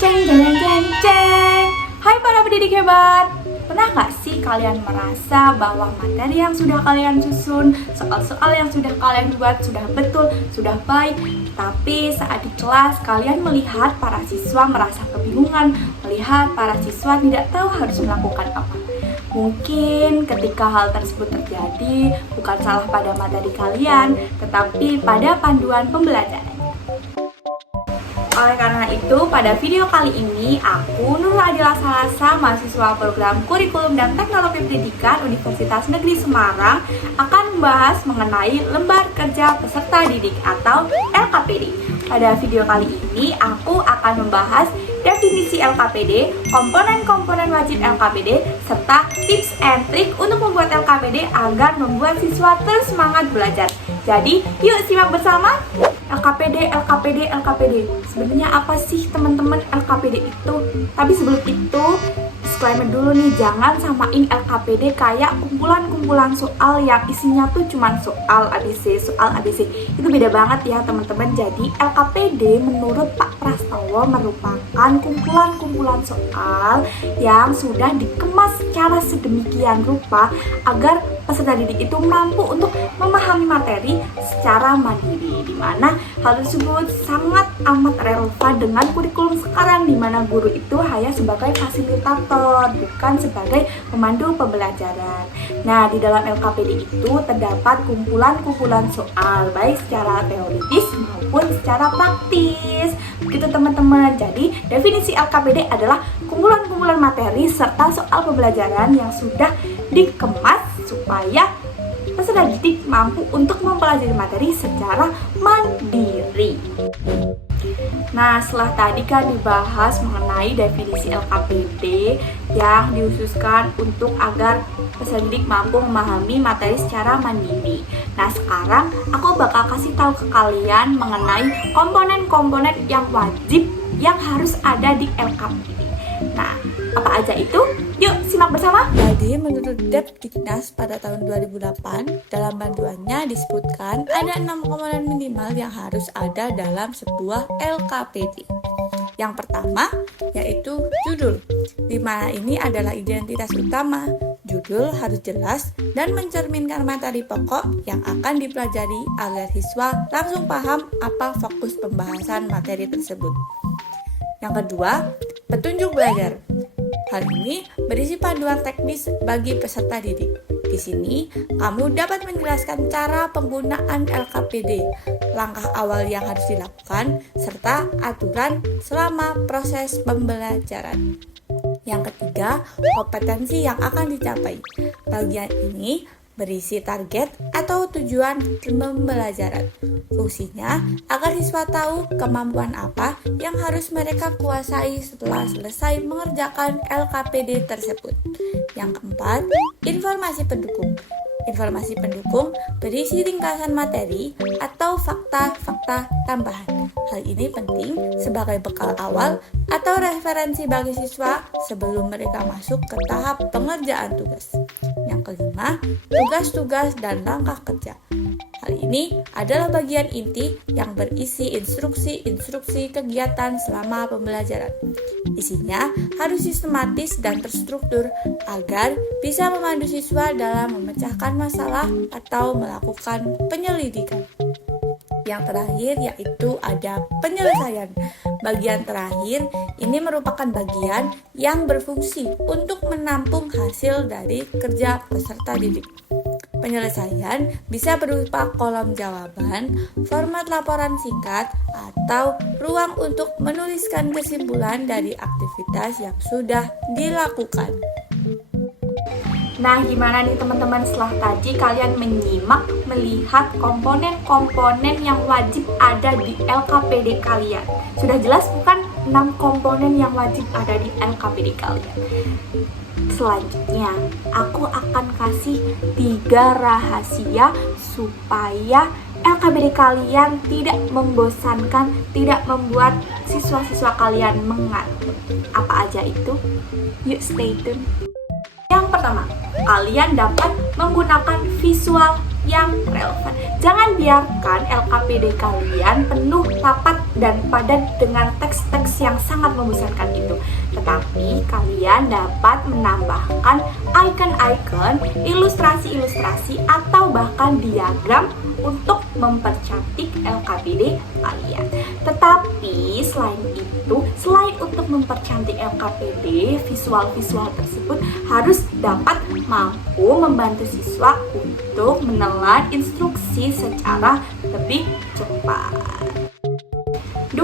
Ceng, ceng, ceng, ceng, ceng. Hai para pendidik hebat. Pernah nggak sih kalian merasa bahwa materi yang sudah kalian susun, soal-soal yang sudah kalian buat sudah betul, sudah baik, tapi saat di kelas kalian melihat para siswa merasa kebingungan, melihat para siswa tidak tahu harus melakukan apa? Mungkin ketika hal tersebut terjadi bukan salah pada materi kalian, tetapi pada panduan pembelajaran. Oleh karena itu, pada video kali ini, aku Nurul Adila Salasa, mahasiswa program Kurikulum dan Teknologi Pendidikan Universitas Negeri Semarang, akan membahas mengenai lembar kerja peserta didik atau LKPD. Pada video kali ini, aku akan membahas definisi LKPD, komponen-komponen wajib LKPD, serta tips and trik untuk membuat LKPD agar membuat siswa terus semangat belajar. Jadi, yuk simak bersama. LKPD. Sebenarnya apa sih teman-teman LKPD itu? Tapi sebelum itu, disclaimer dulu nih, jangan samain LKPD kayak kumpulan-kumpulan soal yang isinya tuh cuman soal ABC. Itu beda banget ya teman-teman. Jadi LKPD menurut Pak Prastowo merupakan kumpulan-kumpulan soal yang sudah dikemas secara sedemikian rupa agar peserta didik itu mampu untuk memahami materi secara mandiri, di mana hal tersebut sangat amat relevan dengan kurikulum sekarang, di mana guru itu hanya sebagai fasilitator, bukan sebagai pemandu pembelajaran. Nah, di dalam LKPD itu terdapat kumpulan-kumpulan soal, baik secara teoritis maupun secara praktis. Begitu teman-teman. Jadi, definisi LKPD adalah kumpulan-kumpulan materi serta soal pembelajaran yang sudah dikemas supaya peserta didik mampu untuk mempelajari materi secara mandiri. Nah, setelah tadi kan dibahas mengenai definisi LKPD yang dihususkan untuk agar peserta didik mampu memahami materi secara mandiri. Nah, sekarang aku bakal kasih tahu ke kalian mengenai komponen-komponen yang wajib yang harus ada di LKPD. Nah, apa aja itu? Yuk, simak bersama. Jadi, menurut Depdiknas pada tahun 2008, dalam panduannya disebutkan ada 6 komponen minimal yang harus ada dalam sebuah LKPD. Yang pertama, yaitu judul, di mana ini adalah identitas utama. Judul harus jelas dan mencerminkan materi pokok yang akan dipelajari agar siswa langsung paham apa fokus pembahasan materi tersebut. Yang kedua, petunjuk belajar. Hal ini berisi panduan teknis bagi peserta didik. Di sini, kamu dapat menjelaskan cara penggunaan LKPD, langkah awal yang harus dilakukan, serta aturan selama proses pembelajaran. Yang ketiga, kompetensi yang akan dicapai. Bagian ini berisi target atau tujuan pembelajaran. Fungsinya agar siswa tahu kemampuan apa yang harus mereka kuasai setelah selesai mengerjakan LKPD tersebut. Yang keempat, informasi pendukung. Informasi pendukung berisi ringkasan materi atau fakta-fakta tambahan. Hal ini penting sebagai bekal awal atau referensi bagi siswa sebelum mereka masuk ke tahap pengerjaan tugas. Yang kelima, tugas-tugas dan langkah kerja. Hal ini adalah bagian inti yang berisi instruksi-instruksi kegiatan selama pembelajaran. Isinya harus sistematis dan terstruktur agar bisa memandu siswa dalam memecahkan masalah atau melakukan penyelidikan. Yang terakhir yaitu ada penyelesaian. Bagian terakhir ini merupakan bagian yang berfungsi untuk menampung hasil dari kerja peserta didik. Penyelesaian bisa berupa kolom jawaban, format laporan singkat, atau ruang untuk menuliskan kesimpulan dari aktivitas yang sudah dilakukan. Nah, gimana nih teman-teman setelah tadi kalian menyimak, melihat komponen-komponen yang wajib ada di LKPD kalian? Sudah jelas bukan 6 komponen yang wajib ada di LKPD kalian? Selanjutnya, aku akan kasih 3 rahasia supaya LKPD kalian tidak membosankan, tidak membuat siswa-siswa kalian mengantuk. Apa aja itu? Yuk stay tune. Yang pertama, kalian dapat menggunakan visual yang relevan. Jangan biarkan LKPD kalian penuh rapat dan padat dengan teks-teks yang sangat membosankan itu. Tetapi kalian dapat menambahkan icon-icon, ilustrasi-ilustrasi, atau bahkan diagram untuk mempercantik LKPD kalian. Tetapi selain untuk mempercantik LKPD, visual-visual tersebut harus dapat mampu membantu siswa untuk menelan instruksi secara lebih cepat. 2.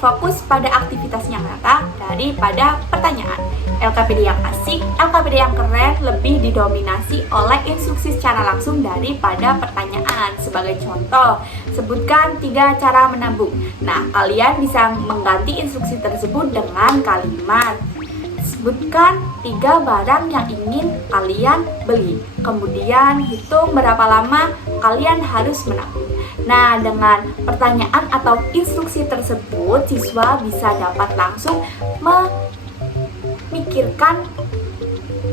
Fokus pada aktivitas yang nyata daripada pertanyaan. LKPD yang asik, LKPD yang keren lebih didominasi oleh instruksi secara langsung daripada pertanyaan. Sebagai contoh, sebutkan 3 cara menabung. Nah, kalian bisa mengganti instruksi tersebut dengan kalimat: sebutkan 3 barang yang ingin kalian beli. Kemudian hitung berapa lama kalian harus menabung. Nah, dengan pertanyaan atau instruksi tersebut, siswa bisa dapat langsung memikirkan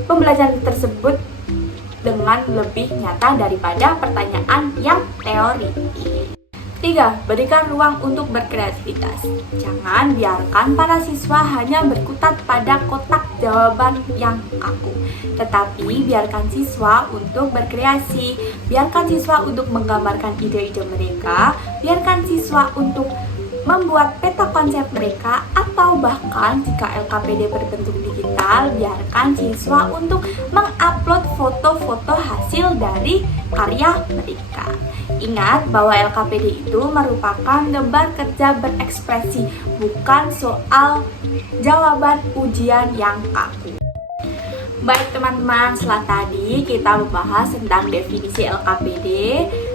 pembelajaran tersebut dengan lebih nyata daripada pertanyaan yang teori. 3. Berikan ruang untuk berkreativitas. Jangan biarkan para siswa hanya berkutat pada kotak jawaban yang kaku, tetapi biarkan siswa untuk berkreasi, biarkan siswa untuk menggambarkan ide-ide mereka, biarkan siswa untuk membuat peta konsep mereka, atau bahkan jika LKPD berbentuk digital, biarkan siswa untuk mengupload foto-foto hasil dari karya mereka. Ingat bahwa LKPD itu merupakan gambar kerja berekspresi, bukan soal jawaban ujian yang kaku. Baik teman-teman, setelah tadi kita membahas tentang definisi LKPD,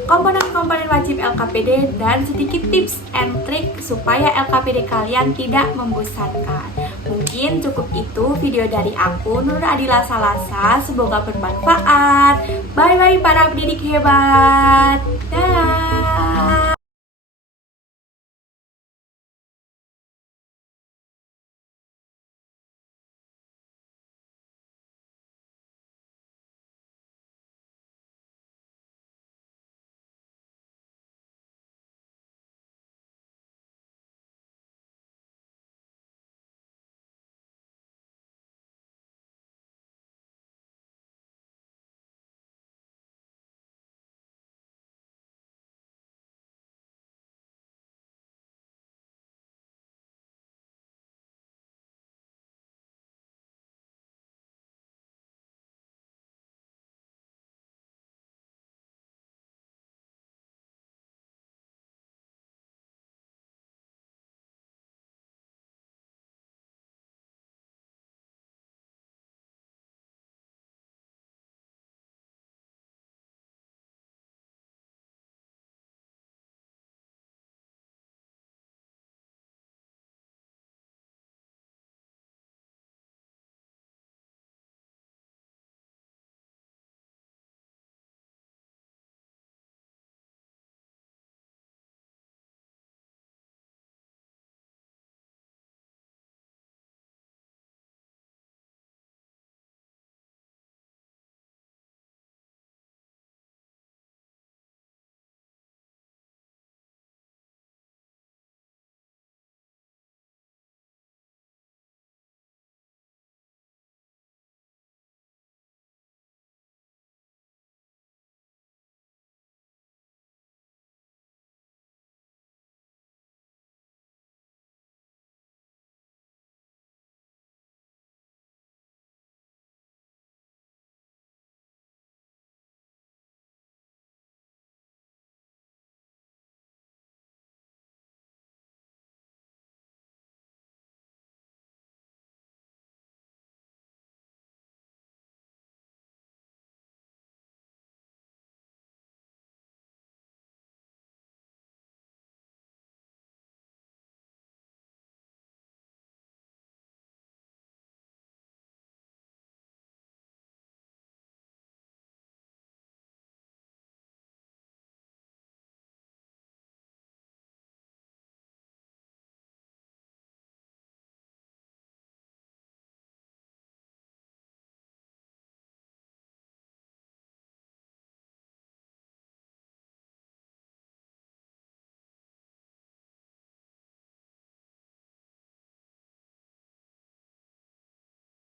komponen-komponen wajib LKPD, dan sedikit tips and trik supaya LKPD kalian tidak membosankan. Mungkin cukup itu video dari aku, Nur Adila Salasa. Semoga bermanfaat. Bye-bye para pendidik hebat. Dah.